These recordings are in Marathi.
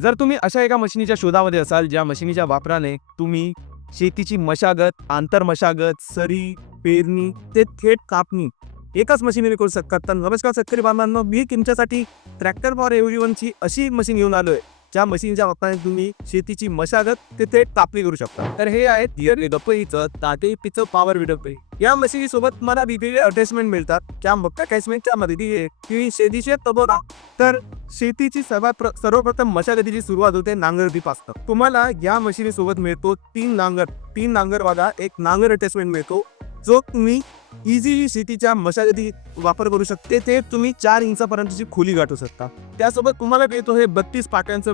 जर तुम्ही अशा एका मशिनीच्या शोधामध्ये असाल ज्या मशिनीच्या वापराने तुम्ही शेतीची मशागत, आंतरमशागत, सरी, पेरणी ते थेट कापणी एकाच मशिनीने करू शकतात, तर नमस्कार शेतकरी बांधवांनो, मी तुमच्यासाठी ट्रॅक्टर फॉर एव्हरीवनची अशी मशीन घेऊन आलोय ज्या मशीनच्या वापराने तुम्ही शेतीची मशागत ते थेट कापणी करू शकता. तर हे आहे टियर गपईचं ताटेपीचं पॉवर विडपई. या मशिनीसोबत तुम्हाला वेगवेगळे अटॅचमेंट मिळतात. त्या अटॅचमेंटच्या मदतीने तुम्ही शेतीचे तबोरा तर शेतीची सर्वप्रथम मशागतीची सुरुवात होते नांगरटीपासून. तुम्हाला या मशिनीसोबत मिळतो तीन नांगरवाला एक नांगर अटॅचमेंट मिळतो जो तुम्ही इझिली शेतीच्या मशागती वापर करू शकते. ते तुम्ही 4 इंचापर्यंतची खोली गाठू शकता. त्यासोबत तुम्हाला मिळतो हे 32 पाट्यांचं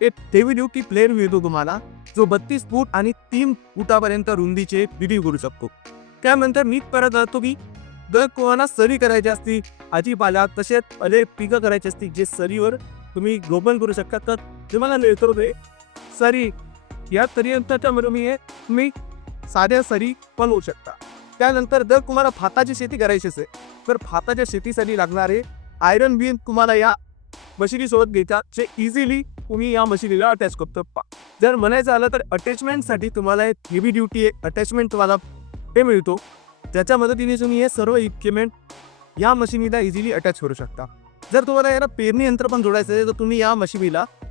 एक हेवी ड्युटी प्लेअर मिळतो तुम्हाला जो 32 फूट आणि 3 फुटापर्यंत रुंदीचे व्हिडिओ करू शकतो. त्यानंतर मी परत जातो की जर कोणाला सरी करायची असती, भाजीपाला तसेच अनेक पिकं करायची असतील जे सरीवर तुम्ही रोपण करू शकता, तर तुम्हाला मिळतो ते सरी. या सरीनंतरच्या तुम्ही साध्या सरी पण होऊ शकता. त्यानंतर जर तुम्हाला भाताची शेती करायची असेल तर भाताच्या शेतीसाठी लागणारे आयरन बीम तुम्हाला या मशिनीसोबत घेतात जे इझिली तुम्ही या मशिनीला अटॅच करतो. जर म्हणायचं झालं तर अटॅचमेंटसाठी तुम्हाला एक हेवी ड्युटी अटॅचमेंट तुम्हाला हे मिळतो ज्याच्या मदतीने तुम्ही हे सर्व इक्विपमेंट या मशिनीला इझिली अटॅच करू शकता. जर तुम्हाला याला पेरणी यंत्र पण जोडायचं आहे तर तुम्ही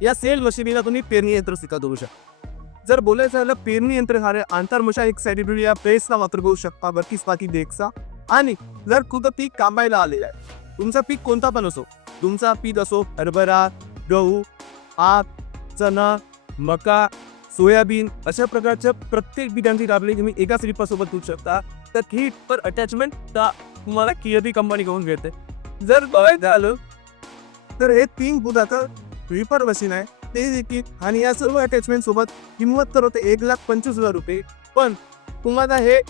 या सेल मशिनीला तुम्ही पेरणी यंत्र सुद्धा जोडू शकता. जर बोलायचं झालं पेरणी यंत्र झाले आंतरमशा एक साइड या प्रेसचा वापर करू शकता 32 पाती डेकचा. आणि जर कुठं पीक कामायला आलेलं आहे, तुमचा पीक कोणता पण असो, तुमचा पीक असो हरभरा, गहू, चणा, मका, सोयाबीन अशा प्रकारच्या प्रत्येक पिकांची कापणी तुम्ही एका स्लिपासोबत करू शकता. तर ही पर अटॅचमेंट तुम्हाला कियाती कंपनी घेऊन घेते. जर बघायचं झालं तर हे 3 फुटाचं रीपर मशीन आहे ते देखील, आणि या सर्व अटॅचमेंट सोबत किंमत तर होते 1,25,000 रुपये. पण तुम्हाला हे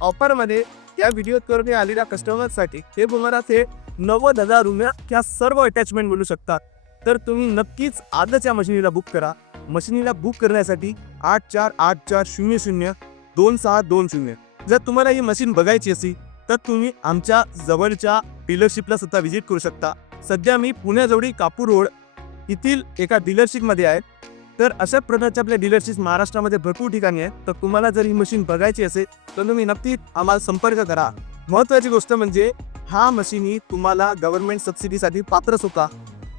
ऑफरमध्ये या व्हिडिओ करणे आलेल्या कस्टमरसाठी हे तुम्हाला ते 90,000 रुपयात या सर्व अटॅचमेंट मिळू शकतात. तर तुम्ही नक्कीच आजच या मशिनीला बुक करा. मशिनीला बुक करण्यासाठी 8484002620. जर तुम्हाला ही मशीन बघायची असेल तर तुम्ही आमच्या जवळच्या डीलरशिपला सुद्धा व्हिजिट करू शकता. सध्या मी पुण्याजवळी कापूर रोड येथील एका डीलरशिपमध्ये आहे. तर अशा प्रकारच्या आपल्या डीलरशिप महाराष्ट्रामध्ये भरपूर ठिकाणी आहेत. तर तुम्हाला जर ही मशीन बघायची असेल तर तुम्ही नक्कीच आम्हाला संपर्क करा. महत्त्वाची गोष्ट म्हणजे हा मशीन तुम्हाला गव्हर्नमेंट सबसिडीसाठी पात्रच होता.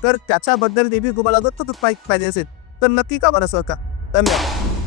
तर त्याच्याबद्दल देखील तुम्हाला जर पाहिजे असेल तर नक्की का बरं सहकार. धन्यवाद.